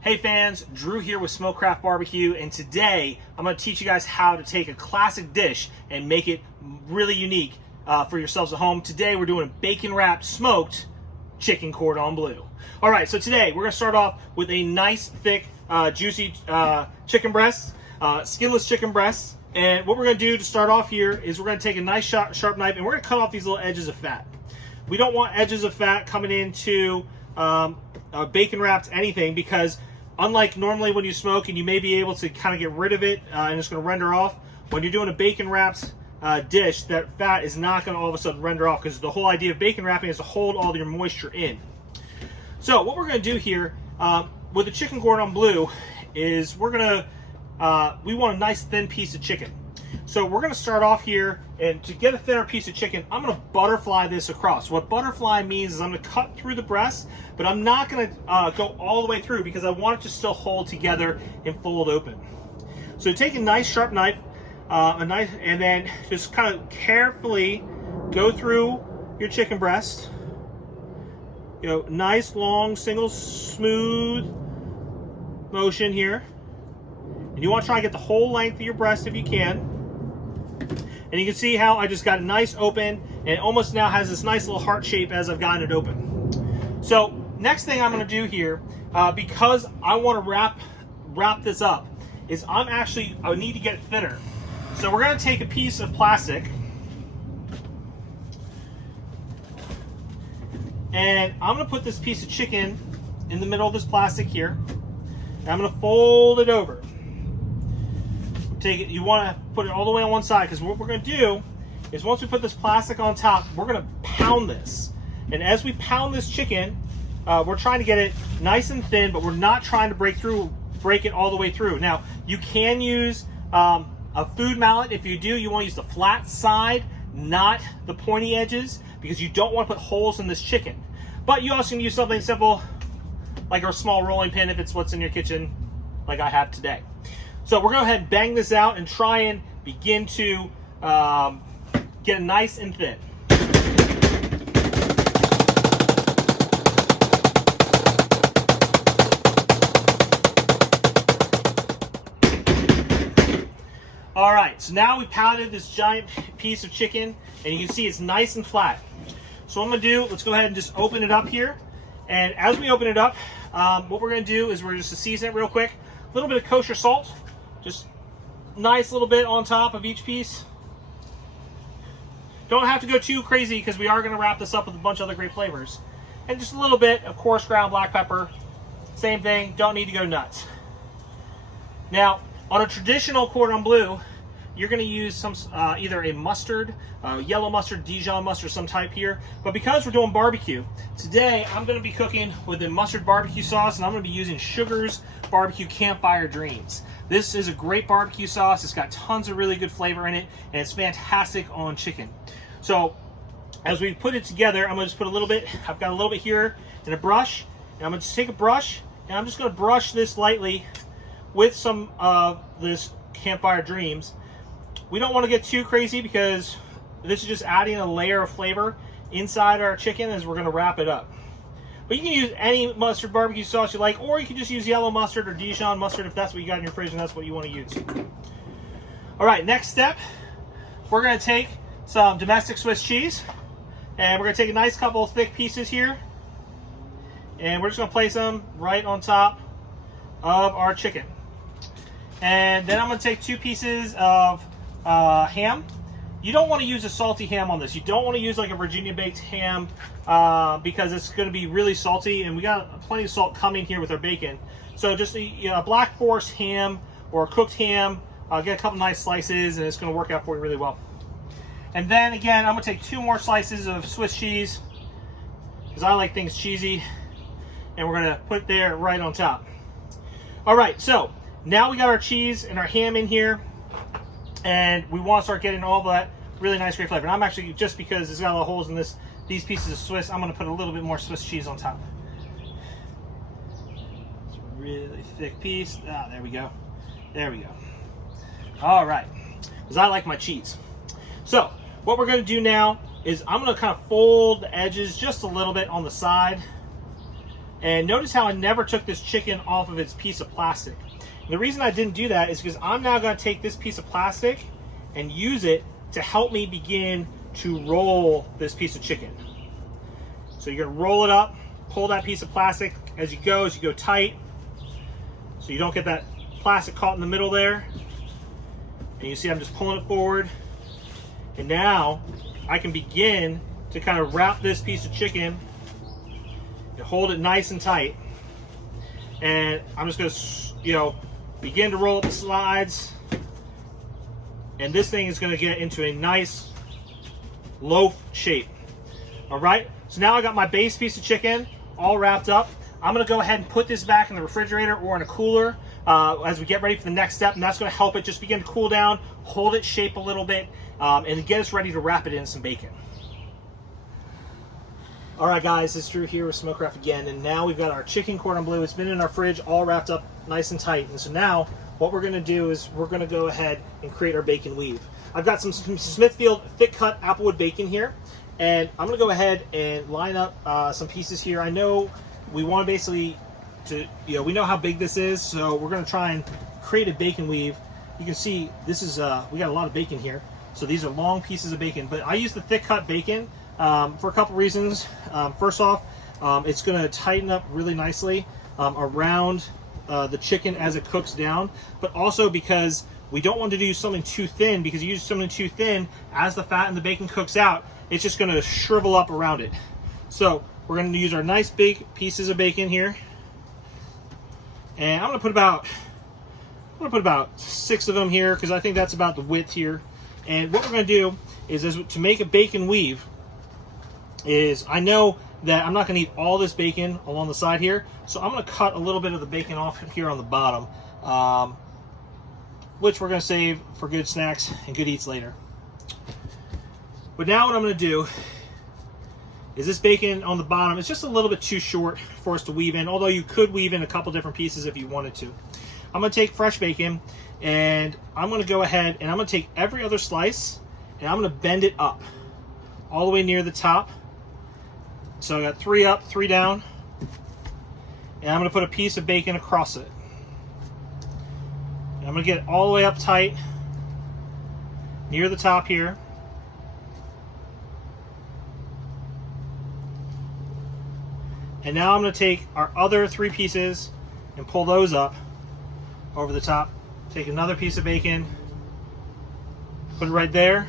Hey fans, Drew here with Smokecraft Barbecue, and today I'm going to teach you guys how to take a classic dish and make it really unique for yourselves at home. Today we're doing a bacon wrapped smoked chicken cordon bleu. Alright, so today we're going to start off with a nice thick juicy chicken breast, skinless chicken breast. And what we're going to do to start off here is we're going to take a nice sharp knife and we're going to cut off these little edges of fat. We don't want edges of fat coming into bacon wrapped anything, because unlike normally when you smoke and you may be able to kind of get rid of it and it's going to render off, when you're doing a bacon wrapped dish, that fat is not going to all of a sudden render off, because the whole idea of bacon wrapping is to hold all your moisture in. So what we're going to do here with the chicken cordon bleu is we're going to we want a nice thin piece of chicken. So we're going to start off here, and to get a thinner piece of chicken, I'm going to butterfly this across. What butterfly means is I'm going to cut through the breast, but I'm not going to go all the way through, because I want it to still hold together and fold open. So take a nice sharp knife, and then just kind of carefully go through your chicken breast. You know, nice long single smooth motion here. And you want to try and get the whole length of your breast if you can. And you can see how I just got it nice open, and it almost now has this nice little heart shape as I've gotten it open. So next thing I'm going to do here, because I want to wrap this up, is I need to get it thinner. So we're going to take a piece of plastic, and I'm going to put this piece of chicken in the middle of this plastic here, and I'm going to fold it over. Take it, you want to put it all the way on one side, because what we're going to do is once we put this plastic on top, we're going to pound this. And as we pound this chicken, we're trying to get it nice and thin, but we're not trying to break it all the way through. Now, you can use a food mallet. If you do, you want to use the flat side, not the pointy edges, because you don't want to put holes in this chicken. But you also can use something simple, like a small rolling pin if it's what's in your kitchen, like I have today. So we're going to go ahead and bang this out and try and begin to get it nice and thin. All right, so now we pounded this giant piece of chicken, and you can see it's nice and flat. So what I'm going to do, let's go ahead and just open it up here. And as we open it up, what we're going to do is we're just to season it real quick. A little bit of kosher salt. Just nice little bit on top of each piece. Don't have to go too crazy, because we are going to wrap this up with a bunch of other great flavors. And just a little bit of coarse ground black pepper. Same thing, don't need to go nuts. Now, on a traditional cordon bleu, you're going to use some either a mustard, yellow mustard, Dijon mustard, some type here. But because we're doing barbecue, today I'm going to be cooking with a mustard barbecue sauce, and I'm going to be using Sugar's Barbecue Campfire Dreams. This is a great barbecue sauce. It's got tons of really good flavor in it, and it's fantastic on chicken. So as we put it together, I'm going to just put a little bit, I've got a little bit here in a brush, and I'm going to just take a brush, and I'm just going to brush this lightly with some of this Campfire Dreams. We don't want to get too crazy, because this is just adding a layer of flavor inside our chicken as we're going to wrap it up. But you can use any mustard barbecue sauce you like, or you can just use yellow mustard or Dijon mustard if that's what you got in your fridge and that's what you want to use. All right, next step, we're going to take some domestic Swiss cheese, and we're going to take a nice couple of thick pieces here, and we're just going to place them right on top of our chicken. And then I'm going to take 2 pieces of ham. You don't want to use a salty ham on this. You don't want to use like a Virginia baked ham, because it's going to be really salty, and we got plenty of salt coming here with our bacon. So just a Black Forest ham or a cooked ham, get a couple nice slices, and it's going to work out for you really well. And then again, I'm going to take 2 more slices of Swiss cheese, because I like things cheesy, and we're going to put it there right on top. All right, so now we got our cheese and our ham in here, and we want to start getting all that really nice, great flavor. And I'm actually, just because it's got a lot of holes in these pieces of Swiss, I'm going to put a little bit more Swiss cheese on top. It's a really thick piece. Ah, there we go. There we go. All right, because I like my cheese. So what we're going to do now is I'm going to kind of fold the edges just a little bit on the side And notice how I never took this chicken off of its piece of plastic. And the reason I didn't do that is because I'm now going to take this piece of plastic and use it to help me begin to roll this piece of chicken. So you're going to roll it up, pull that piece of plastic as you go tight, so you don't get that plastic caught in the middle there. And you see I'm just pulling it forward. And now I can begin to kind of wrap this piece of chicken and hold it nice and tight. And I'm just going to, begin to roll up the sides. And this thing is going to get into a nice loaf shape. All right, so now I got my base piece of chicken all wrapped up. I'm going to go ahead and put this back in the refrigerator or in a cooler as we get ready for the next step, and that's going to help it just begin to cool down, hold its shape a little bit, and get us ready to wrap it in some bacon. All right, guys, it's Drew here with Smokecraft again, and now we've got our chicken cordon bleu. It's been in our fridge, all wrapped up nice and tight, and so now what we're going to do is we're going to go ahead and create our bacon weave. I've got some Smithfield thick cut applewood bacon here, and I'm going to go ahead and line up some pieces here. I know we want to basically, we know how big this is, so we're going to try and create a bacon weave. You can see this is, we got a lot of bacon here, so these are long pieces of bacon, but I use the thick cut bacon for a couple reasons. First off, it's going to tighten up really nicely around the chicken as it cooks down, but also because we don't want to do something too thin, because you use something too thin, as the fat and the bacon cooks out, it's just going to shrivel up around it. So we're going to use our nice big pieces of bacon here, and I'm going to put about 6 of them here, because I think that's about the width here. And what we're going to do is to make a bacon weave is, I know that I'm not going to eat all this bacon along the side here, so I'm going to cut a little bit of the bacon off here on the bottom, which we're going to save for good snacks and good eats later. But now what I'm going to do is, this bacon on the bottom is just a little bit too short for us to weave in, although you could weave in a couple different pieces if you wanted to. I'm going to take fresh bacon, and I'm going to go ahead and I'm going to take every other slice, and I'm going to bend it up all the way near the top. So I got 3 up, 3 down, and I'm going to put a piece of bacon across it. And I'm going to get it all the way up tight near the top here. And now I'm going to take our other 3 pieces and pull those up over the top. Take another piece of bacon, put it right there,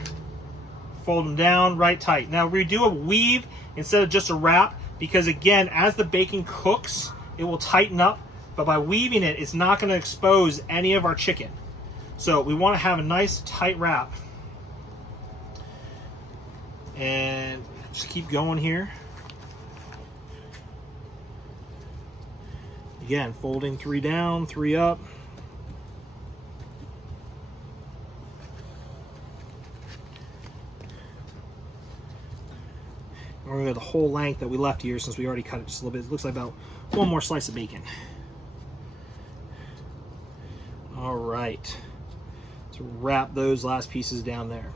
fold them down right tight. Now we do a weave instead of just a wrap, because again, as the bacon cooks, it will tighten up, but by weaving it, it's not going to expose any of our chicken. So we want to have a nice tight wrap. And just keep going here. Again, folding 3 down, 3 up. We're going to go the whole length that we left here, since we already cut it just a little bit. It looks like about 1 more slice of bacon. All right. So wrap those last pieces down there.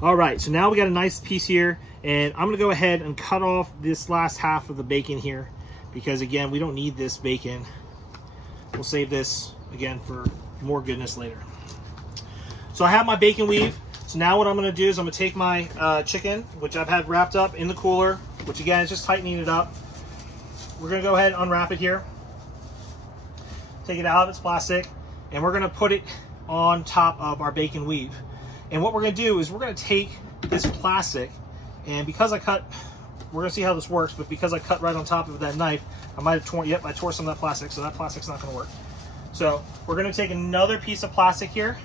All right, so now we got a nice piece here, and I'm going to go ahead and cut off this last half of the bacon here, because again, we don't need this bacon. We'll save this again for more goodness later. So I have my bacon weave. So now what I'm going to do is I'm going to take my chicken, which I've had wrapped up in the cooler, which again is just tightening it up. We're going to go ahead and unwrap it here. Take it out of its plastic, and we're going to put it on top of our bacon weave. And what we're going to do is we're going to take this plastic, and because I cut, we're going to see how this works, but because I cut right on top of that knife, I might have torn, yep, I tore some of that plastic, so that plastic's not going to work. So we're going to take another piece of plastic here,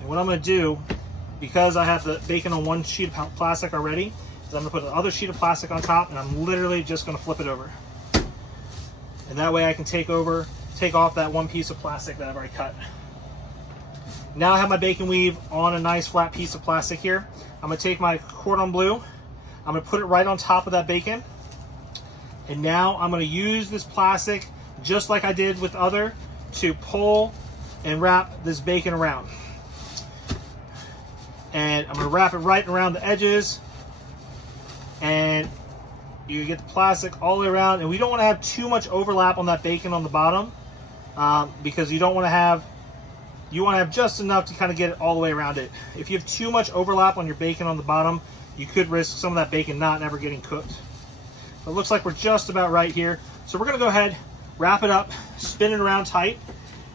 and what I'm going to do, because I have the bacon on one sheet of plastic already, is I'm going to put another sheet of plastic on top, and I'm literally just going to flip it over. And that way I can take off that one piece of plastic that I've already cut. Now I have my bacon weave on a nice flat piece of plastic here. I'm going to take my Cordon Bleu, I'm going to put it right on top of that bacon, and now I'm going to use this plastic, just like I did with other, to pull and wrap this bacon around. And I'm going to wrap it right around the edges, You get the plastic all the way around, and we don't want to have too much overlap on that bacon on the bottom, because you don't want to have, you want to have just enough to kind of get it all the way around it. If you have too much overlap on your bacon on the bottom, you could risk some of that bacon not ever getting cooked. But it looks like we're just about right here. So we're going to go ahead, wrap it up, spin it around tight,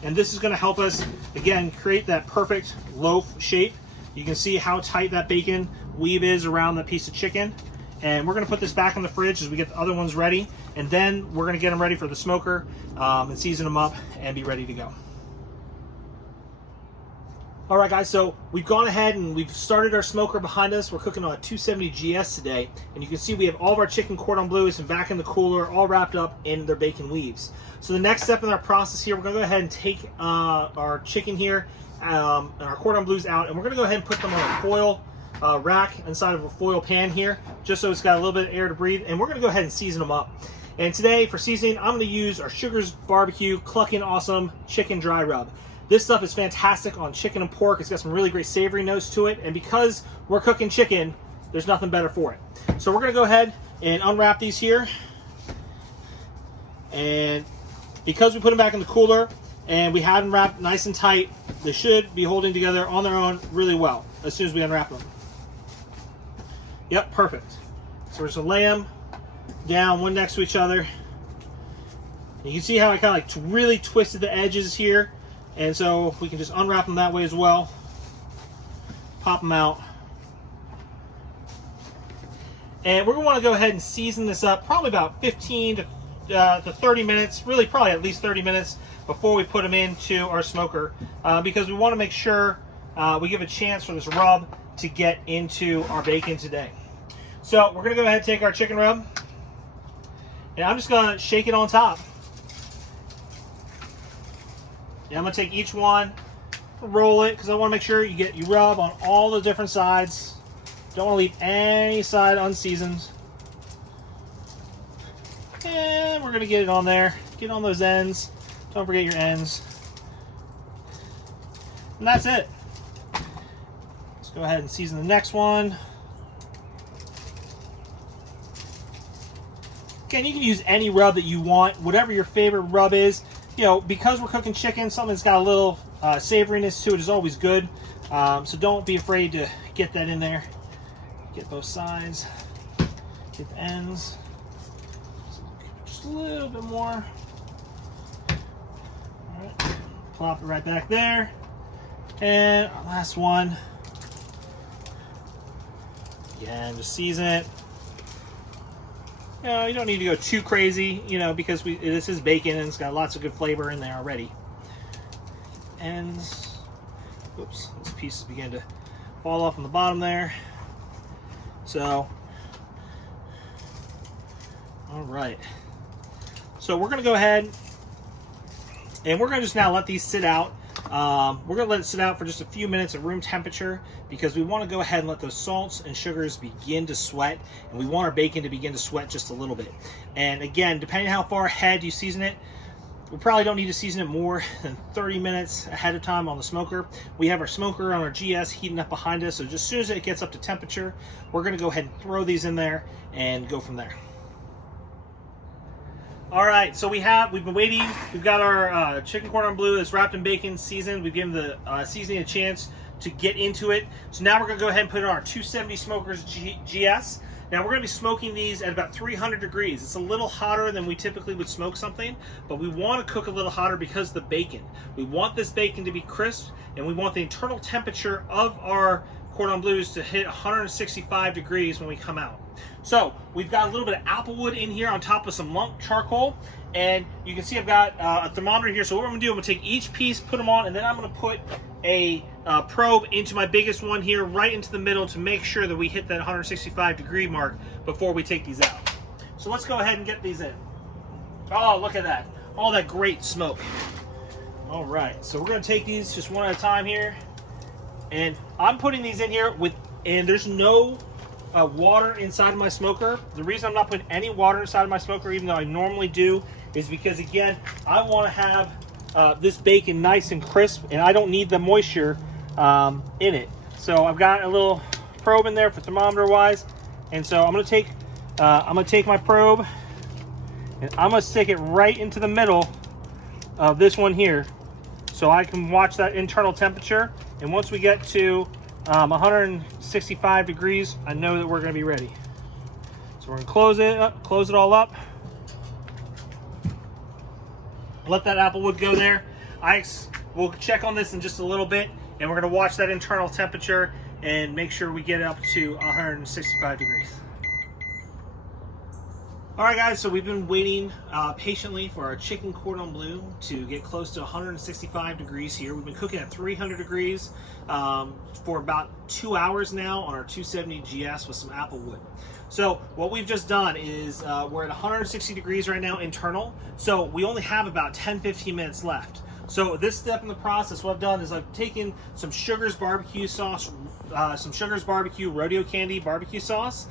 and this is going to help us, again, create that perfect loaf shape. You can see how tight that bacon weave is around that piece of chicken. And we're going to put this back in the fridge as we get the other ones ready. And then we're going to get them ready for the smoker and season them up and be ready to go. All right, guys, so we've gone ahead and we've started our smoker behind us. We're cooking on a 270 GS today. And you can see we have all of our chicken Cordon Bleus and back in the cooler, all wrapped up in their bacon weaves. So the next step in our process here, we're going to go ahead and take our chicken here and our Cordon Bleus out. And we're going to go ahead and put them on a foil rack inside of a foil pan here, just so it's got a little bit of air to breathe, and we're going to go ahead and season them up. And today for seasoning, I'm going to use our Sugar's Barbecue Cluckin' Awesome Chicken Dry Rub. This stuff is fantastic on chicken and pork. It's got some really great savory notes to it, and because we're cooking chicken, there's nothing better for it. So we're going to go ahead and unwrap these here, and because we put them back in the cooler and we have them wrapped nice and tight, they should be holding together on their own really well as soon as we unwrap them. Yep, perfect. So we're just gonna lay them down one next to each other. You can see how I kind of like really twisted the edges here, and so we can just unwrap them that way as well. Pop them out, and we're gonna want to go ahead and season this up probably about 15 to 30 minutes, really probably at least 30 minutes before we put them into our smoker, because we want to make sure we give a chance for this rub to get into our bacon today. So we're going to go ahead and take our chicken rub, and I'm just going to shake it on top. And I'm going to take each one, roll it, because I want to make sure you rub on all the different sides. Don't want to leave any side unseasoned. And we're going to get it on there. Get on those ends. Don't forget your ends. And that's it. Let's go ahead and season the next one. Again, you can use any rub that you want, whatever your favorite rub is. You know, because we're cooking chicken, something that's got a little savoriness to it is always good. So don't be afraid to get that in there. Get both sides. Get the ends. Just a little bit more. All right. Plop it right back there. And our last one. Again, just season it. You know, you don't need to go too crazy, you know, because this is bacon and it's got lots of good flavor in there already. Ends. Oops, these pieces begin to fall off on the bottom there. So, all right. So we're going to go ahead and we're going to just now let these sit out. We're going to let it sit out for just a few minutes at room temperature because we want to go ahead and let those salts and sugars begin to sweat, and we want our bacon to begin to sweat just a little bit. And again, depending on how far ahead you season it, we probably don't need to season it more than 30 minutes ahead of time on the smoker. We have our smoker on our GS heating up behind us, so just as soon as it gets up to temperature, we're going to go ahead and throw these in there and go from there. All right, so we've been waiting. We've got our chicken Cordon Bleu that's wrapped in bacon, seasoned. We've given the seasoning a chance to get into it. So now we're gonna go ahead and put it on our 270 Smokers GS. Now we're gonna be smoking these at about 300 degrees. It's a little hotter than we typically would smoke something, but we wanna cook a little hotter because of the bacon. We want this bacon to be crisp, and we want the internal temperature of our Cordon Bleus to hit 165 degrees when we come out. So we've got a little bit of applewood in here on top of some lump charcoal, and you can see I've got a thermometer here. So what I'm gonna do, I'm gonna take each piece, put them on, and then I'm gonna put a probe into my biggest one here, right into the middle, to make sure that we hit that 165 degree mark before we take these out. So let's go ahead and get these in. Oh, look at that. All that great smoke. All right, so we're gonna take these just one at a time here. And I'm putting these in here and there's no water inside of my smoker. The reason I'm not putting any water inside of my smoker, even though I normally do, is because, again, I want to have this bacon nice and crisp, and I don't need the moisture in it. So I've got a little probe in there for thermometer wise, and so I'm going to take I'm gonna take my probe and I'm gonna stick it right into the middle of this one here, so I can watch that internal temperature. And once we get to 165 degrees, I know that we're gonna be ready. So we're gonna close it all up. Let that apple wood go there. We'll check on this in just a little bit, and we're gonna watch that internal temperature and make sure we get it up to 165 degrees. All right, guys, so we've been waiting patiently for our chicken cordon bleu to get close to 165 degrees here. We've been cooking at 300 degrees for about 2 hours now on our 270 GS with some apple wood. So what we've just done is we're at 160 degrees right now internal, so we only have about 10-15 minutes left. So this step in the process, what I've done is I've taken some Sugar's barbecue sauce, some Sugar's barbecue rodeo candy barbecue sauce,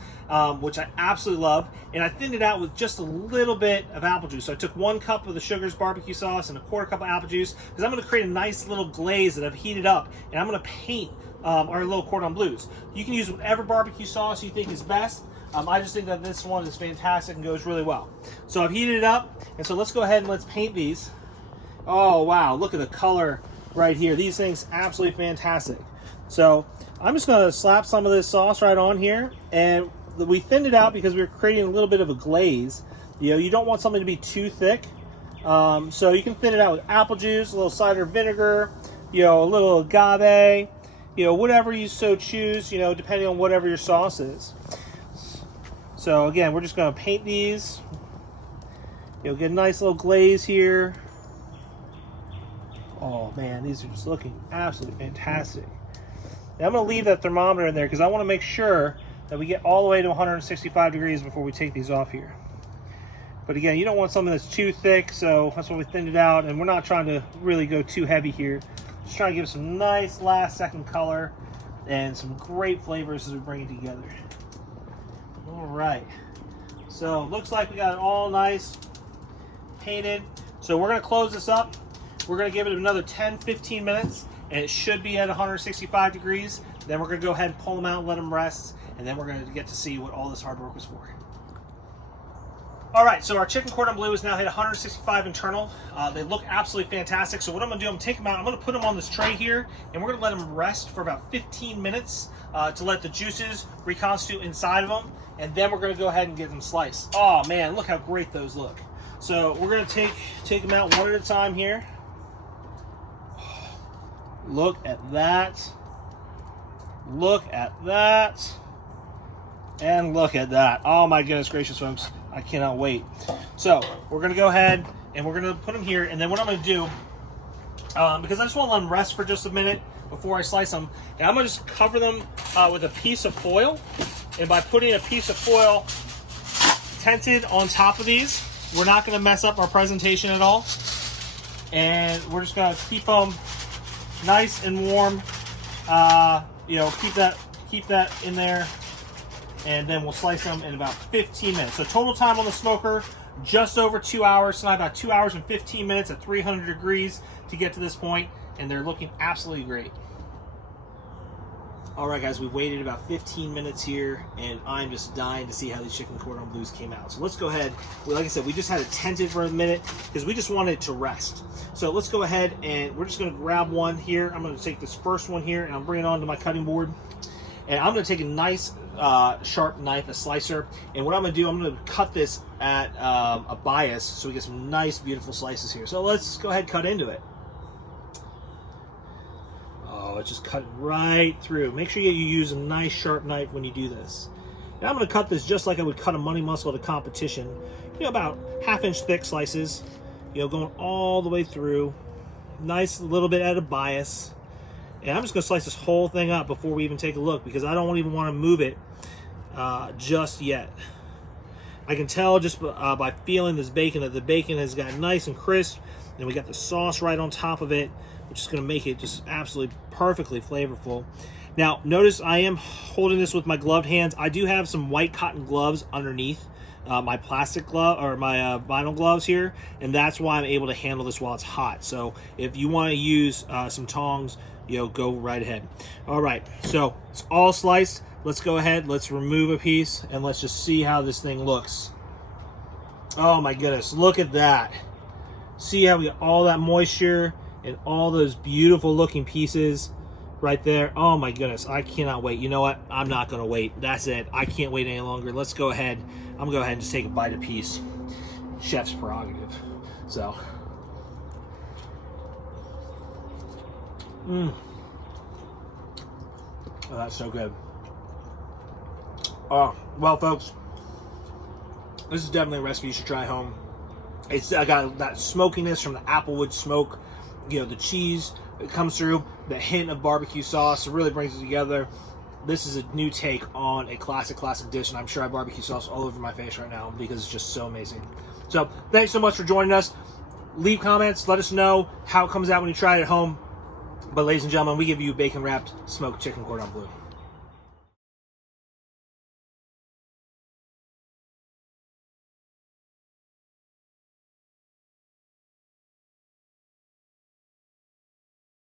which I absolutely love, and I thinned it out with just a little bit of apple juice. So I took 1 cup of the Sugar's barbecue sauce and a 1/4 cup of apple juice, because I'm going to create a nice little glaze that I've heated up, and I'm going to paint our little cordon bleus. You can use whatever barbecue sauce you think is best. I just think that this one is fantastic and goes really well. So I've heated it up, and so let's go ahead and let's paint these. Oh wow, look at the color right here. These things absolutely fantastic. So I'm just going to slap some of this sauce right on here, and we thinned it out because we were creating a little bit of a glaze. You know, you don't want something to be too thick, so you can thin it out with apple juice, a little cider vinegar, you know, a little agave, you know, whatever you so choose, you know, depending on whatever your sauce is. So again, we're just going to paint these. You'll get a nice little glaze here. Oh man, these are just looking absolutely fantastic. Now I'm going to leave that thermometer in there because I want to make sure that we get all the way to 165 degrees before we take these off here. But again, you don't want something that's too thick, so that's why we thinned it out, and we're not trying to really go too heavy here. Just trying to give it some nice last second color and some great flavors as we bring it together. All right, so looks like we got it all nice painted. So we're going to close this up. We're going to give it another 10-15 minutes, and it should be at 165 degrees. Then we're going to go ahead and pull them out and let them rest, and then we're going to get to see what all this hard work was for. All right, so our chicken cordon bleu is now hit 165 internal. They look absolutely fantastic. So what I'm going to do, I'm going to take them out. I'm going to put them on this tray here, and we're going to let them rest for about 15 minutes to let the juices reconstitute inside of them, and then we're going to go ahead and get them sliced. Oh man, look how great those look. So we're going to take them out one at a time here. Look at that. Look at that. And look at that. Oh my goodness gracious, folks. I cannot wait. So we're going to go ahead and we're going to put them here. And then what I'm going to do, because I just want to let them rest for just a minute before I slice them, and I'm going to just cover them with a piece of foil. And by putting a piece of foil tented on top of these, we're not going to mess up our presentation at all. And we're just going to keep them nice and warm. You know, keep that in there, and then we'll slice them in about 15 minutes. So total time on the smoker, just over 2 hours. So about 2 hours and 15 minutes at 300 degrees to get to this point, and they're looking absolutely great. All right, guys, we waited about 15 minutes here, and I'm just dying to see how these chicken cordon bleus came out. So let's go ahead. Like I said, we just had it tented for a minute because we just wanted it to rest. So let's go ahead, and we're just going to grab one here. I'm going to take this first one here, and I'm bringing it onto my cutting board. And I'm going to take a nice sharp knife, a slicer, and what I'm going to do, I'm going to cut this at a bias so we get some nice, beautiful slices here. So let's go ahead and cut into it. Oh, it's just cut right through. Make sure you use a nice sharp knife when you do this. Now I'm going to cut this just like I would cut a money muscle at a competition. You know, about 1/2 inch thick slices. You know, going all the way through. Nice little bit at a bias. And I'm just going to slice this whole thing up before we even take a look, because I don't even want to move it just yet. I can tell just by feeling this bacon that the bacon has gotten nice and crisp, and we got the sauce right on top of it, which is going to make it just absolutely perfectly flavorful. Now, notice I am holding this with my gloved hands. I do have some white cotton gloves underneath my plastic glove or my vinyl gloves here, and that's why I'm able to handle this while it's hot. So if you want to use some tongs, go right ahead. All right, so it's all sliced. Let's go ahead, let's remove a piece, and let's just see how this thing looks. Oh my goodness, look at that. See how we got all that moisture and all those beautiful looking pieces right there. Oh my goodness, I cannot wait. You know what? I'm not gonna wait. That's it. I can't wait any longer. Let's go ahead. I'm gonna go ahead and just take a bite of piece. Chef's prerogative. So. Oh, that's so good. Oh, well, folks, this is definitely a recipe you should try at home. I got that smokiness from the applewood smoke, the cheese that comes through, the hint of barbecue sauce. It really brings it together. This is a new take on a classic dish, and I'm sure I have barbecue sauce all over my face right now because it's just so amazing. So thanks so much for joining us. Leave comments. Let us know how it comes out when you try it at home. But ladies and gentlemen, we give you bacon wrapped smoked chicken cordon bleu.